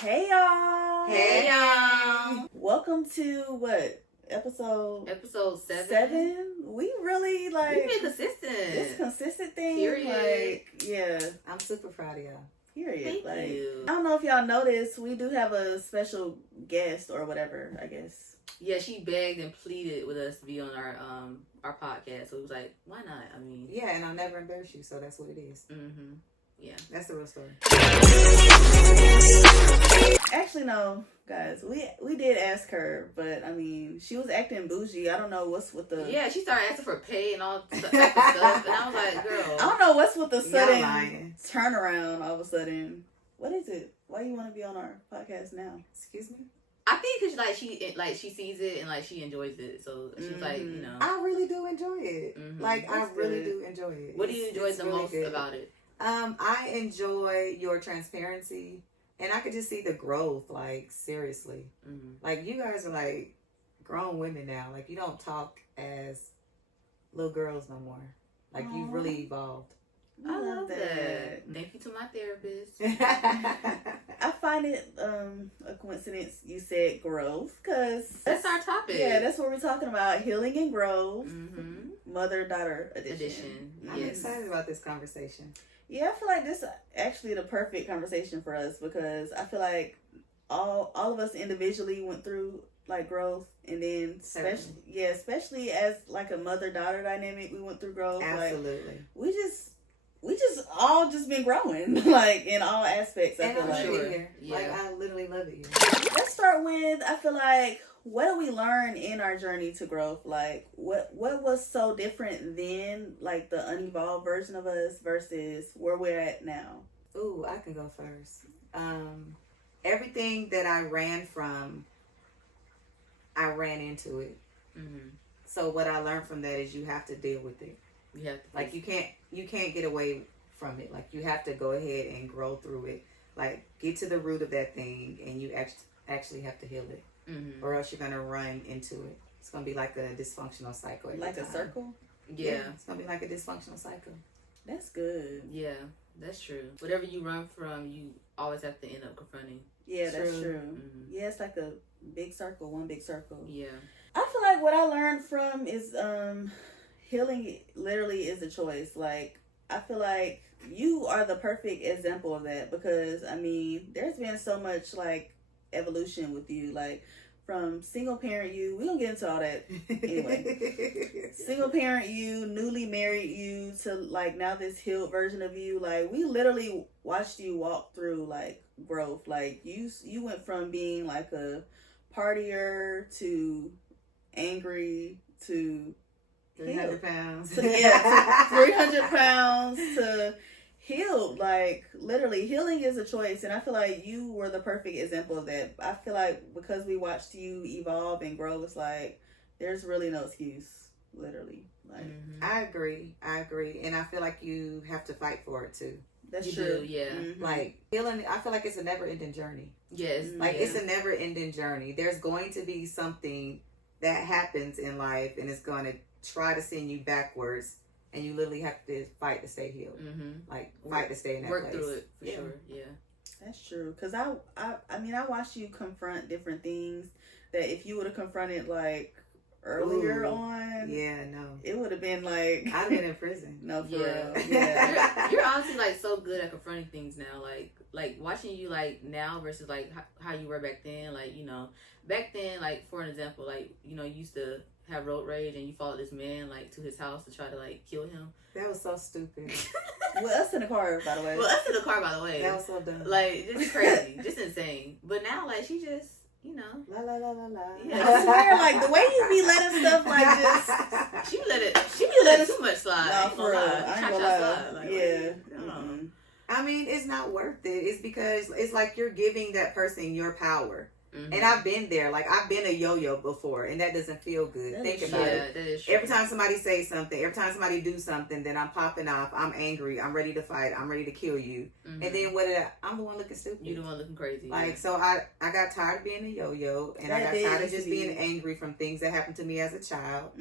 Hey y'all! Hey y'all! Welcome to what? Episode 7? We really We've been consistent. This consistent thing. Period. Yeah. I'm super proud of y'all. Period. Thank you. I don't know if y'all noticed, we do have a special guest or whatever, I guess. Yeah, she begged and pleaded with us to be on our podcast. So it was like, why not? I mean, yeah, and I'll never embarrass you, so that's what it is. Mm-hmm. Yeah, that's the real story. Actually, no, guys, we did ask her, but I mean, she was acting bougie. I don't know what's with the. Yeah, she started asking for pay and all type of stuff, and I was like, girl, I don't know what's with the sudden lying. turnaround. All of a sudden, what is it? Why you want to be on our podcast now? Excuse me. I think because she sees it and she enjoys it, so she's like, you know, I really do enjoy it. Mm-hmm. I That's really good. do enjoy it. What do you enjoy the really most good. about it? I enjoy your transparency, and I could just see the growth. Seriously, you guys are grown women now. You don't talk as little girls no more. You've really evolved. I love that. Thank you to my therapist. I find it a coincidence you said growth, because that's our topic. Yeah, that's what we're talking about, healing and growth. Mm-hmm. Mother-daughter edition. I'm Yes. excited about this conversation. Yeah, I feel like this is actually the perfect conversation for us, because I feel like all of us individually went through growth, and then especially as a mother-daughter dynamic, we went through growth. Absolutely. We just all just been growing, in all aspects. I feel I'm like. sure. Here. Yeah. I literally love it here. Let's start with, I feel like, what do we learn in our journey to growth? What was so different then, the unevolved version of us versus where we're at now? Ooh, I can go first. Everything that I ran from, I ran into it. Mm-hmm. So what I learned from that is you have to deal with it. You have to you can't get away from it. You have to go ahead and grow through it. Get to the root of that thing, and you actually have to heal it. Mm-hmm. Or else you're gonna run into it. It's gonna be like a dysfunctional cycle. A circle? Yeah. It's gonna be like a dysfunctional cycle. That's good. Yeah, that's true. Whatever you run from, you always have to end up confronting. Yeah, that's true. Mm-hmm. Yeah, it's like a big circle, one big circle. Yeah. I feel like what I learned from is healing literally is a choice. I feel like you are the perfect example of that, because I mean, there's been so much evolution with you, from single parent you, we don't get into all that anyway. Single parent you, newly married you, to now this healed version of you. We literally watched you walk through growth. You went from being a partier to angry to 300 pounds. 300 pounds to healed. Literally, healing is a choice, and I feel like you were the perfect example of that. I feel like because we watched you evolve and grow, it's there's really no excuse. Literally, I agree, and I feel like you have to fight for it too. That's you true. Do, yeah. Mm-hmm. Healing, I feel like it's a never-ending journey. Yes. It's a never-ending journey. There's going to be something that happens in life, and it's going to try to send you backwards, and you literally have to fight to stay healed. Mm-hmm. Fight to stay in that Work place. through it for sure. Yeah. That's true. Cause I mean, I watched you confront different things that if you would have confronted earlier on, it would have been I'd have been in prison. No, for real. Yeah. You're honestly so good at confronting things now. Watching you now versus how you were back then. Back then, for an example, you used to have road rage and you followed this man to his house to try to kill him. That was so stupid. Well, us in the car, by the way. That was so dumb. Just crazy, just insane. But now, she just, La la la la la. Yeah, I swear, the way you be letting stuff this. She be letting too much slide. No, for real. I ain't gonna lie. Yeah. Mm-hmm. I mean, it's not worth it. It's because it's you're giving that person your power. Mm-hmm. And I've been there. I've been a yo-yo before, and that doesn't feel good. Think about it. That is true. Every time somebody says something, every time somebody do something, then I'm popping off. I'm angry. I'm ready to fight. I'm ready to kill you. Mm-hmm. And then I'm the one looking stupid. You the one looking crazy. So I got tired of being a yo-yo, and I got tired of just being angry from things that happened to me as a child,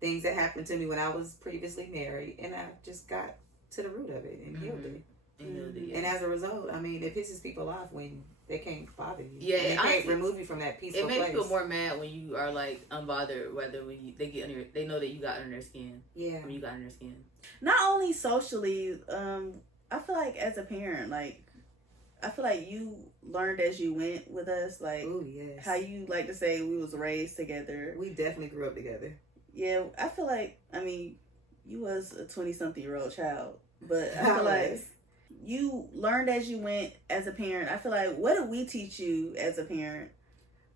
things that happened to me when I was previously married, and I just got to the root of it and healed it. And as a result, I mean, it pisses people off when they can't bother you. Yeah, and they can't remove you from that peaceful place. It makes me feel more mad when you are like unbothered, whether they get under, they know that you got under their skin. Yeah, when you got under their skin. Not only socially, I feel like as a parent, like I feel like you learned as you went with us, like ooh, yes. how you like to say we was raised together. We definitely grew up together. Yeah, I feel like, I mean, you was a 20-something-year-old child, but I feel like you learned as you went as a parent. I feel like, what did we teach you as a parent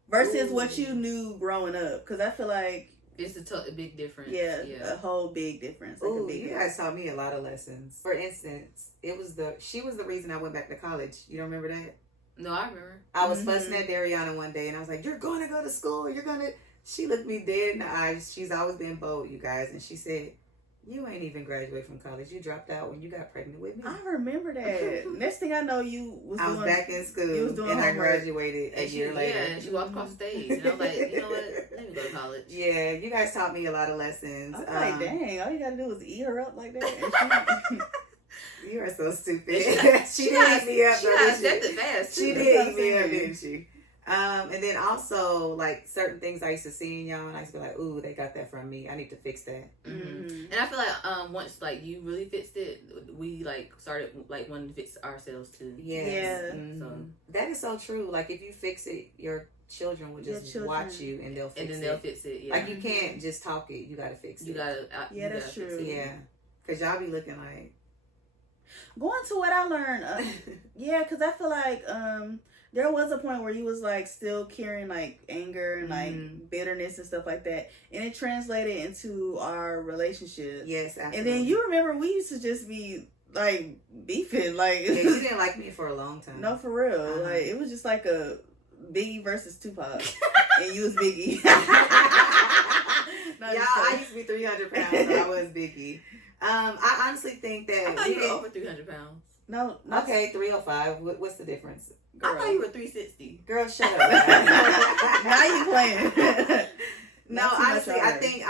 versus what you knew growing up? Because I feel like it's a big difference. Yeah, a whole big difference. Like oh, you guys taught me a lot of lessons. For instance, she was the reason I went back to college. You don't remember that? No, I remember. I was fussing at Dariana one day, and I was like, "You're going to go to school. She looked me dead in the eyes. She's always been bold, you guys, and she said, "You ain't even graduated from college. You dropped out when you got pregnant with me." I remember that. Next thing I know, I was back in school, and homework. I graduated a year later. Yeah, and she walked across the stage, and I was like, you know what? Let me go to college. Yeah, you guys taught me a lot of lessons. I was like, dang, all you gotta do is eat her up like that. And you are so stupid. She did eat me up. She got accepted fast. She did eat me up, didn't she? And then also, like, certain things I used to see in y'all, and I used to be like, ooh, they got that from me. I need to fix that. Mm-hmm. And I feel like once, like, you really fixed it, we, like, started, like, wanting to fix ourselves, too. Yes. Yeah. Mm-hmm. So that is so true. Like, if you fix it, your children will just watch you, and they'll fix it. And then they'll fix it, yeah. Like, you can't just talk it. You gotta fix it. Yeah, that's true. Yeah. Because y'all be looking like... Going to what I learned, yeah, because I feel like there was a point where you was like still carrying like anger and like bitterness and stuff like that, and it translated into our relationship. Yes, absolutely. And then you remember we used to just be like beefing, like yeah, you didn't like me for a long time. No, for real. Like it was just like a Biggie versus Tupac, and you was Biggie. Y'all, I used to be 300 pounds, so I was Biggie. I honestly think that I thought you were over 300 pounds. No, okay, 305. What's the difference? Girl. I thought you were 360. Girl, shut up. Now you playing. No, honestly, I think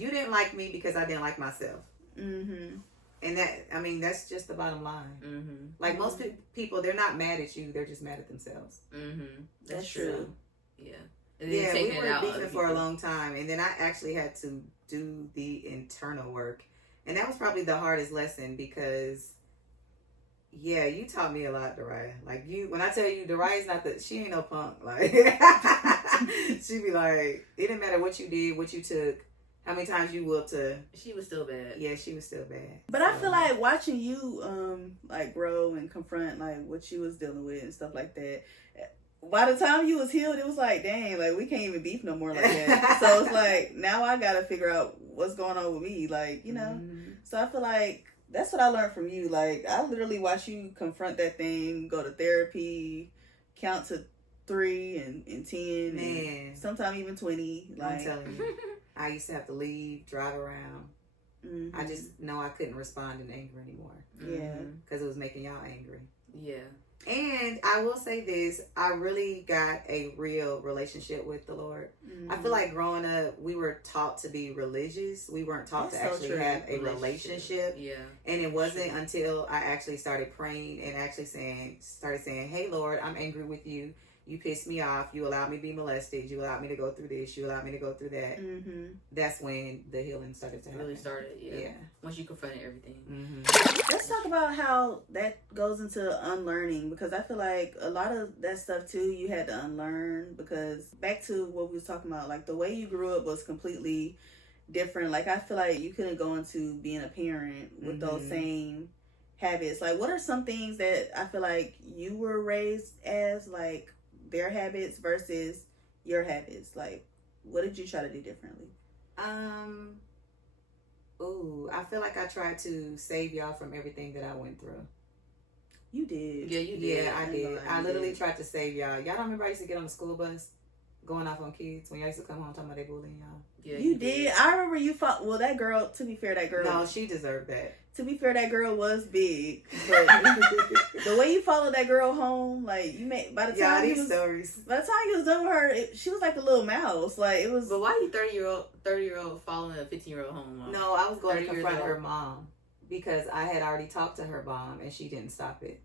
you didn't like me because I didn't like myself. Mm-hmm. And that, I mean, that's just the bottom line. Mm-hmm. Like most people, they're not mad at you; they're just mad at themselves. Mm-hmm. That's true. Yeah. And then we were beefing for a long time, and then I actually had to do the internal work, and that was probably the hardest lesson because. Yeah, you taught me a lot, Dariah. Like when I tell you, Dariah's she ain't no punk. Like she be like, it didn't matter what you did, what you took, how many times you whooped her. She was still bad. Yeah, she was still bad. But I feel like watching you like grow and confront like what you was dealing with and stuff like that. By the time you was healed, it was like, dang, like we can't even beef no more like that. So it's like now I gotta figure out what's going on with me, like you know. Mm-hmm. So I feel like. That's what I learned from you. Like, I literally watch you confront that thing, go to therapy, count to 3 and 10, man, and sometimes even 20. Like, I'm telling you, I used to have to leave, drive around. Mm-hmm. I just know I couldn't respond in anger anymore. Yeah, because it was making y'all angry. Yeah. And I will say this, I really got a real relationship with the Lord. Mm-hmm. I feel like growing up, we were taught to be religious. We weren't taught to actually have a relationship. Yeah. And it wasn't until I actually started praying and actually started saying, hey, Lord, I'm angry with you. You pissed me off. You allowed me to be molested. You allowed me to go through this. You allowed me to go through that. Mm-hmm. That's when the healing started to happen. Really started, yeah. Once you confronted everything. Mm-hmm. Let's talk about how that goes into unlearning, because I feel like a lot of that stuff too you had to unlearn, because back to what we was talking about, like the way you grew up was completely different. Like I feel like you couldn't go into being a parent with those same habits. Like what are some things that I feel like you were raised as, like their habits versus your habits? Like what did you try to do differently? I feel like I tried to save y'all from everything that I went through. You did. Yeah, you did. Yeah, I did. I literally tried to save y'all. Y'all don't remember I used to get on the school bus going off on kids when y'all used to come home talking about they bullying y'all? Yeah, you did. I remember you fought. Well, that girl, to be fair, No, she deserved that. To be fair, that girl was big. But the way you followed that girl home, like you made by the time you was done with her, she was like a little mouse. Like it was. But why you 30-year-old following a 15-year-old home? No, I was going to confront her mom because I had already talked to her mom and she didn't stop it.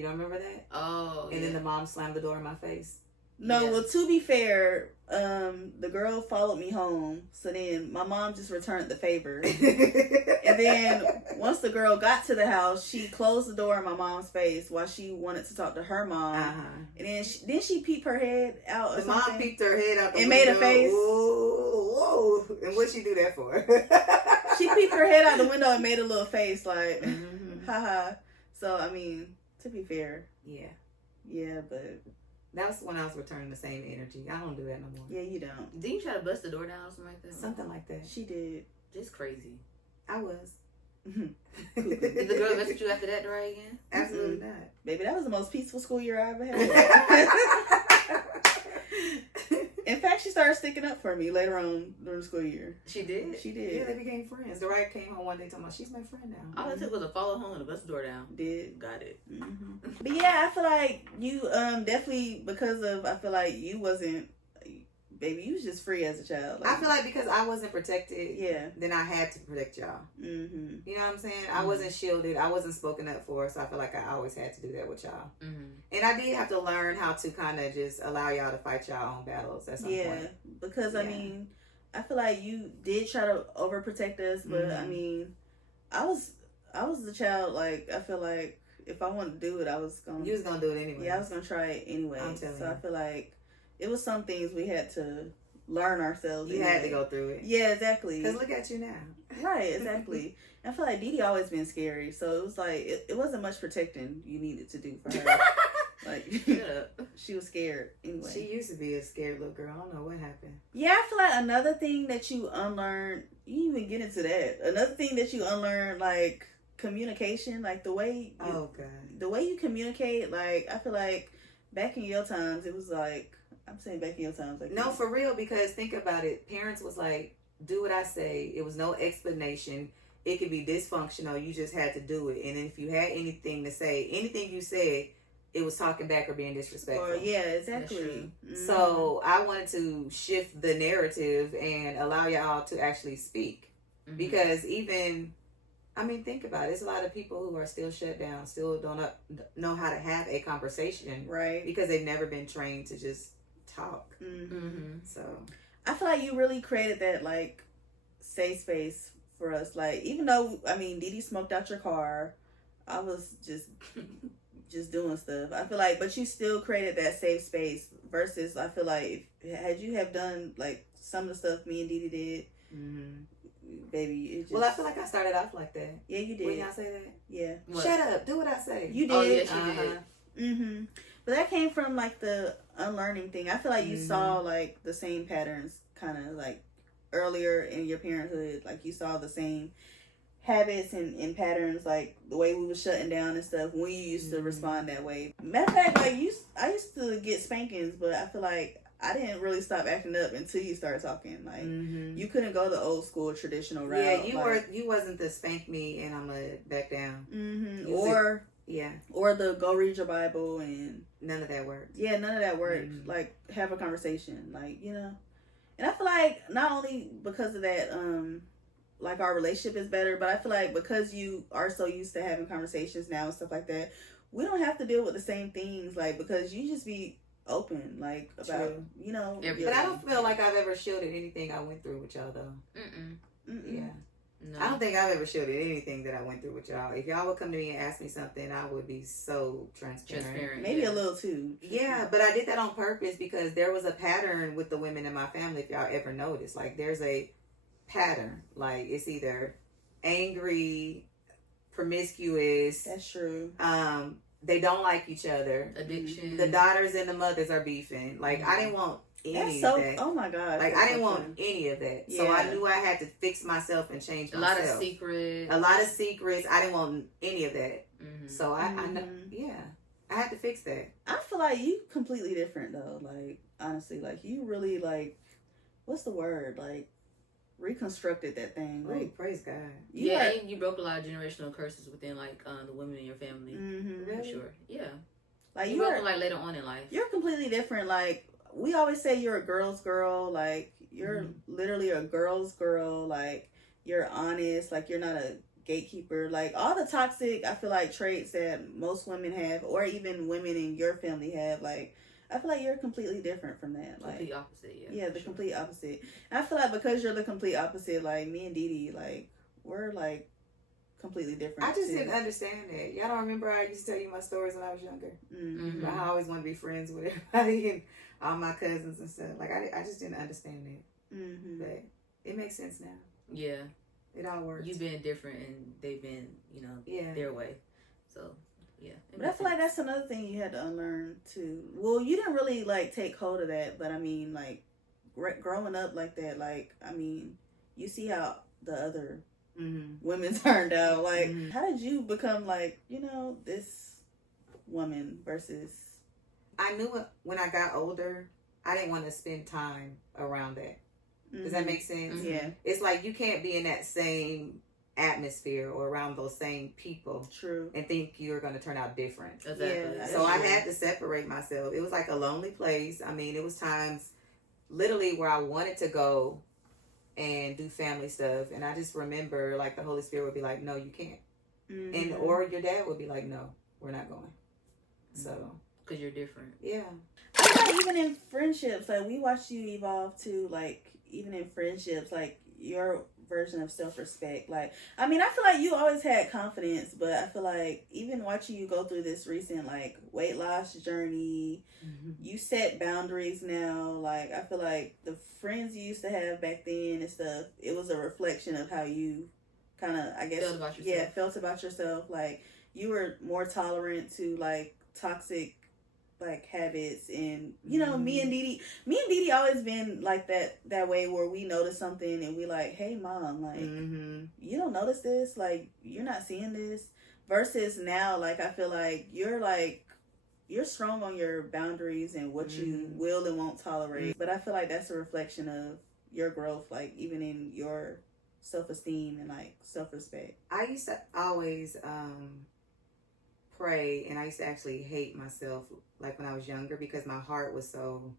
You don't remember that? Oh, And then the mom slammed the door in my face. No, Yeah. well, to be fair, the girl followed me home, so then my mom just returned the favor. And then once the girl got to the house, she closed the door in my mom's face while she wanted to talk to her mom. And then she peeped her head out. The mom peeped her head out the and window. made a face. Whoa. And what'd she do that for? She peeped her head out the window and made a little face like, Mm-hmm. haha. So, I mean, to be fair. Yeah, but. That was when I was returning the same energy. I don't do that no more. Yeah, you don't. Didn't you try to bust the door down or something like that? Something like that. She did. Just crazy. I was. Did the girl mess with you after that, right again? Absolutely not. Baby, that was the most peaceful school year I ever had. In fact, she started sticking up for me later on during the school year. She did? She did. Yeah, they became friends. Doraya came home one day talking about, she's my friend now. All it took was a follow home and a bust the door down. Did. Got it. Mm-hmm. But yeah, I feel like you definitely, because of, I feel like you wasn't, baby, you was just free as a child. I feel like because I wasn't protected, yeah, then I had to protect y'all. Mm-hmm. You know what I'm saying? I wasn't shielded. I wasn't spoken up for, so I feel like I always had to do that with y'all. Mm-hmm. And I did have to learn how to kind of just allow y'all to fight y'all own battles at some point. Because I mean, I feel like you did try to overprotect us, but I mean, I was the child. Like, I feel like if I wanted to do it, I was gonna. You was gonna do it anyway. Yeah, I was gonna try it anyway. I'm telling you. I feel like it was some things we had to learn ourselves. You had to go through it. Yeah, exactly. Because look at you now. Right, exactly. I feel like Didi always been scary, so it was like it wasn't much protecting you needed to do for her. Like, she was scared anyway. She used to be a scared little girl. I don't know what happened. Yeah, I feel like another thing that you unlearned, you didn't even get into that. Another thing that you unlearned, like communication, like the way you communicate. Like, I feel like back in your times, it was like, I'm saying back in your times, like, no, for real, because think about it. Parents was like, do what I say. It was no explanation. It could be dysfunctional. You just had to do it. And then if you had anything to say, anything you said, it was talking back or being disrespectful. Or, yeah, exactly. Mm-hmm. So I wanted to shift the narrative and allow y'all to actually speak. Mm-hmm. Because even, I mean, think about it. There's a lot of people who are still shut down, still don't know how to have a conversation. Right. Because they've never been trained to just talk. Mm-hmm. So I feel like you really created that, like, safe space for us. Like, even though, I mean, Didi smoked out your car, I was just doing stuff. I feel like, but you still created that safe space versus, I feel like, had you have done, like, some of the stuff me and Didi did, baby, it just... Well, I feel like I started off like that. Yeah, you did. When y'all say that? Yeah. What? Shut up. Do what I say. You did. Oh, yeah, she did. Mm-hmm. But that came from, like, the unlearning thing. I feel like you saw, like, the same patterns kind of, like, earlier in your parenthood. Like, you saw the same habits and patterns, like the way we were shutting down and stuff when you used to respond that way. Matter of fact, like, I used to get spankings, but I feel like I didn't really stop acting up until you started talking. Like, you couldn't go the old school traditional route. Yeah, you wasn't the spank me and I'm gonna back down. Or the go read your Bible and none of that worked. Yeah, none of that worked. Like, have a conversation, like, you know. And I feel like not only because of that, like, our relationship is better, but I feel like because you are so used to having conversations now and stuff like that, we don't have to deal with the same things, like, because you just be open, like, about, you know. But I don't feel like I've ever shielded anything I went through with y'all, though. Yeah. No. I don't think I've ever shielded anything that I went through with y'all. If y'all would come to me and ask me something, I would be so transparent. Maybe a little too. Yeah, but I did that on purpose because there was a pattern with the women in my family, if y'all ever noticed. Like, there's a pattern. Like, it's either angry, promiscuous. That's true. They don't like each other. Addiction. The daughters and the mothers are beefing. Like, I didn't want any of that. Oh my God. Like, I didn't want any of that. Yeah. So I knew I had to fix myself and change myself. A lot of secrets. I didn't want any of that. So I know, I had to fix that. I feel like you completely different though. Like, honestly, like, you really, like, what's the word? Like, reconstructed that thing. Like, ooh, praise God. And you broke a lot of generational curses within, like, the women in your family. For sure. Yeah. Like, you broke them, like, later on in life. You're completely different. Like, we always say you're a girl's girl. Like, you're literally a girl's girl. Like, you're honest. Like, you're not a gatekeeper, like all the toxic, I feel like traits that most women have, or even women in your family have, like I feel like you're completely different from that. Like Complete opposite, yeah. Yeah, the complete opposite. And I feel like because you're the complete opposite, like me and Dee, like we're like completely different. I just too. didn't understand that. Y'all don't remember I used to tell you my stories when I was younger? Mm-hmm. About how I always wanted to be friends with everybody and all my cousins and stuff. Like, I just didn't understand that. Mm-hmm. But it makes sense now. Yeah. It all works. You've been different and they've been, their way. So, yeah. But I feel like that's another thing you had to unlearn too. Well, you didn't really like take hold of that, but I mean, like growing up like that, like I mean, you see how the other women turned out. Like, how did you become like, this woman versus? I knew it when I got older. I didn't want to spend time around that. Does that make sense? Yeah. It's like you can't be in that same atmosphere or around those same people. True. And think you're going to turn out different. Exactly. Yeah, so I had to separate myself. It was like a lonely place. I mean, it was times literally where I wanted to go and do family stuff. And I just remember like the Holy Spirit would be like, no, you can't. And or your dad would be like, no, we're not going. So. Because you're different. Yeah. I feel like even in friendships, like we watched you evolve too, like even in friendships, like your version of self-respect. Like, I mean, I feel like you always had confidence, but I feel like even watching you go through this recent like weight loss journey, you set boundaries now. Like, I feel like the friends you used to have back then and stuff, it was a reflection of how you kind of, I guess, felt about yourself. Like, you were more tolerant to like toxic like habits, and me and Dee always been like that way where we notice something and we like, hey mom, like you don't notice this, like you're not seeing this, versus now like I feel like you're strong on your boundaries and what you will and won't tolerate. But I feel like that's a reflection of your growth, like even in your self-esteem and like self-respect. I used to always pray, and I used to actually hate myself like when I was younger because my heart was so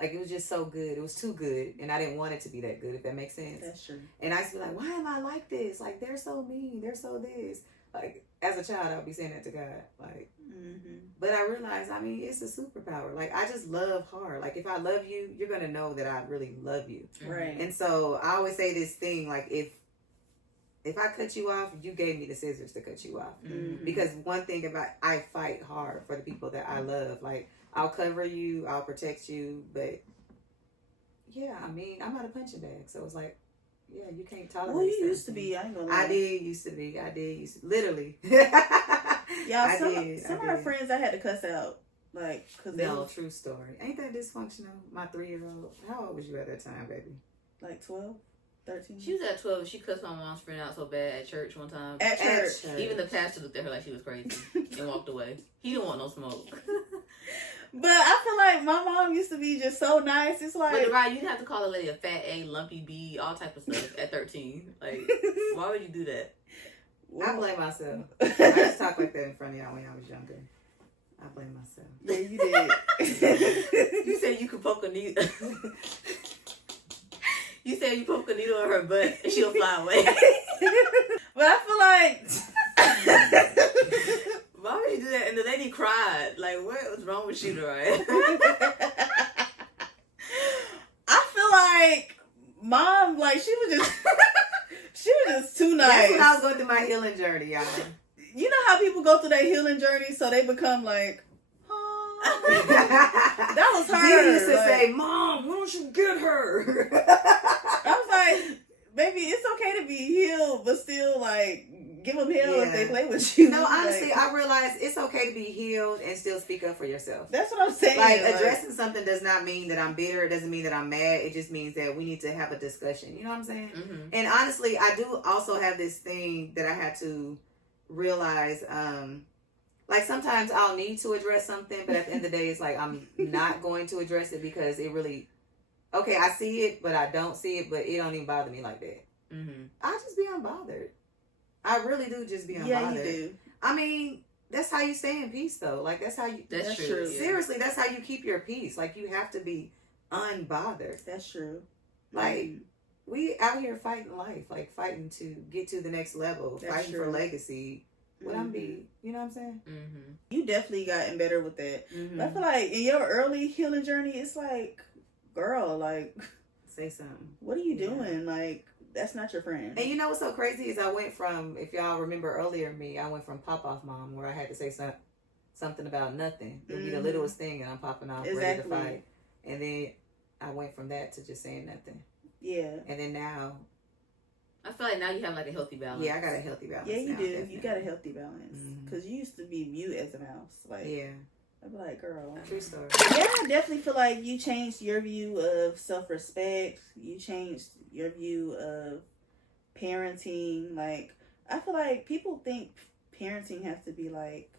like, it was just so good. It was too good, and I didn't want it to be that good, if that makes sense. That's true. And I used to be like, why am I like this? Like, they're so mean, they're so this. Like, as a child, I'll be saying that to God. Like, but I realized, I mean, it's a superpower. Like, I just love hard. Like, if I love you, you're gonna know that I really love you. Right. And so I always say this thing, like, if I cut you off, you gave me the scissors to cut you off. Because one thing about, I fight hard for the people that I love. Like, I'll cover you, I'll protect you, but yeah, I mean, I'm not a punching bag. So it's like, yeah, you can't tolerate. Well, you used to be, I ain't gonna lie. I did used to be. Literally. Y'all, some of our friends I had to cuss out. Like, cause true story. Ain't that dysfunctional? My 3-year-old. How old was you at that time, baby? Like 12? 13? She was at 12. She cussed my mom's friend out so bad at church one time. At church. Even the pastor looked at her like she was crazy and walked away. He didn't want no smoke. But I feel like my mom used to be just so nice. It's like, but right, you'd have to call a lady a fat A, lumpy B, all type of stuff at 13. Like, why would you do that? I blame myself. I just talk like that in front of y'all when I was younger. I blame myself. Yeah, you did. You said you could poke a needle. You said you poke a needle in her butt and she'll fly away. But I feel like why would you do that? And the lady cried. Like, what was wrong with you, right? I feel like mom, like she was just too nice. That's when I was going through my healing journey, y'all. You know how people go through their healing journey, so they become like, oh. That was her. Zia used to say, Mom, why don't you get her? I was like, baby, it's okay to be healed, but still, like, give them hell if they play with you. No, honestly, I realized it's okay to be healed and still speak up for yourself. That's what I'm saying. Like, addressing something does not mean that I'm bitter. It doesn't mean that I'm mad. It just means that we need to have a discussion. You know what I'm saying? And honestly, I do also have this thing that I had to realize. Like, sometimes I'll need to address something, but at the end of the day, it's like I'm not going to address it because it really... Okay, I see it, but I don't see it, but it don't even bother me like that. I just be unbothered. I really do just be unbothered. Yeah, you do. I mean, that's how you stay in peace, though. Like, that's how you... That's true. Seriously, that's how you keep your peace. Like, you have to be unbothered. That's true. Like, we out here fighting life, like fighting to get to the next level, That's fighting true. for legacy. What I'm be, you know what I'm saying? Mm-hmm. You definitely gotten better with that. Mm-hmm. But I feel like in your early healing journey, it's like, girl, like, Say something. what are you doing? Like, that's not your friend. And you know what's so crazy is I went from, if y'all remember earlier me, I went from pop off mom where I had to say something about nothing. It'll be the littlest thing and I'm popping off ready to fight. And then I went from that to just saying nothing. Yeah. And then now, I feel like now you have like a healthy balance. yeah, I got a healthy balance. Yeah, you now, do. definitely. You got a healthy balance. Mhm. Because you used to be mute as a mouse. Like, Yeah, I'd be like, girl. true story. Yeah, I definitely feel like you changed your view of self-respect. You changed your view of parenting. Like, I feel like people think parenting has to be like,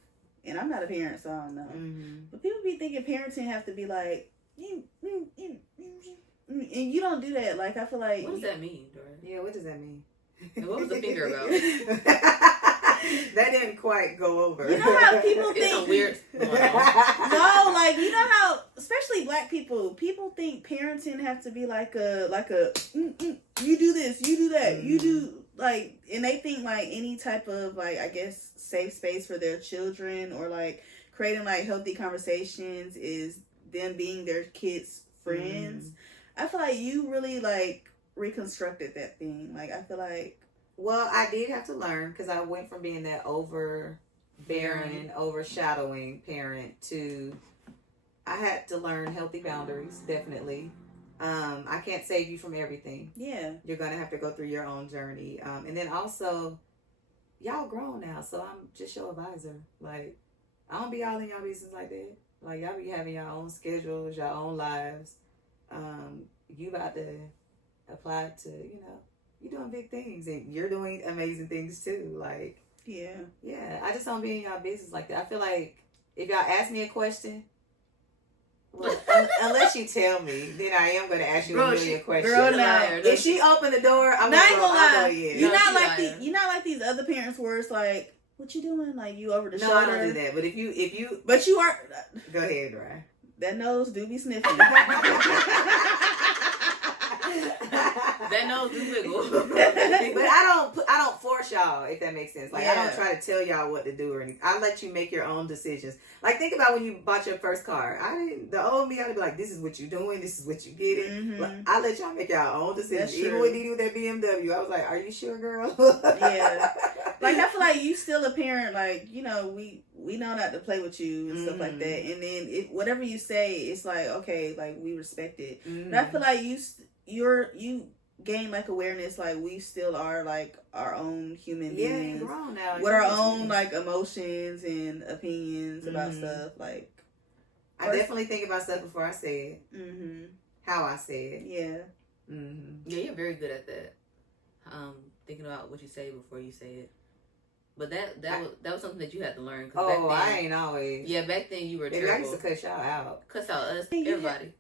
and I'm not a parent, so I don't know. Mm-hmm. But people be thinking parenting have to be like, and you don't do that. Like, I feel like. What does that mean, Dora? Yeah, what does that mean? And what was the finger about? That didn't quite go over. You know how people It's think. a weird. No, like, you know how, especially black people think parenting have to be like a you do this, you do that, you do, like, and they think like any type of, like, I guess, safe space for their children or like creating like healthy conversations is them being their kids' friends. I feel like you really like reconstructed that thing. Like, I feel like. Well, I did have to learn because I went from being that overbearing, overshadowing parent to I had to learn healthy boundaries, definitely. I can't save you from everything. Yeah. You're going to have to go through your own journey. And then also, y'all grown now, so I'm just your advisor. Like, I don't be all in y'all business like that. Like, y'all be having your own schedules, your own lives. You about to apply to, you're doing big things and you're doing amazing things too. Like, yeah, I just don't be in y'all business like that. I feel like if y'all ask me a question, well, unless you tell me, then I am going to ask you a million questions. Girl, now, if she opened the door, I'm not going gonna lie. in. You're No, not she like lying. you're not like these other parents where it's like, what you doing? Like, you over the No, shoulder. I don't do that. But if you, But you are. go ahead, Ryan. That nose do be sniffing. That nose is wiggle. But I don't force y'all, if that makes sense. Like, I Yeah. don't try to tell y'all what to do or anything. I let you make your own decisions. Like, think about when you bought your first car. The old me, I'd be like, this is what you're doing, this is what you getting. Mhm. Like, I let y'all make your own decisions. That's Even true. with Didi with that BMW, I was like, are you sure, girl? Yeah. Like, I feel like you still a parent. Like, we know not to play with you and stuff like that. And then whatever you say, it's like, okay, like, we respect it. But I feel like you gain like awareness, like, we still are like our own human Yeah, beings you're grown now. with our own like emotions and opinions about stuff. Like, I definitely think about stuff before I say it. mm-hmm. How I say it. Yeah. Mm-hmm. Yeah, you're very good at that. Thinking about what you say before you say it. But that was something that you had to learn. Cause Oh, back then, I ain't always. Yeah, back then you were Maybe I terrible. used to cuss y'all out. Cuss out us, Yeah. everybody.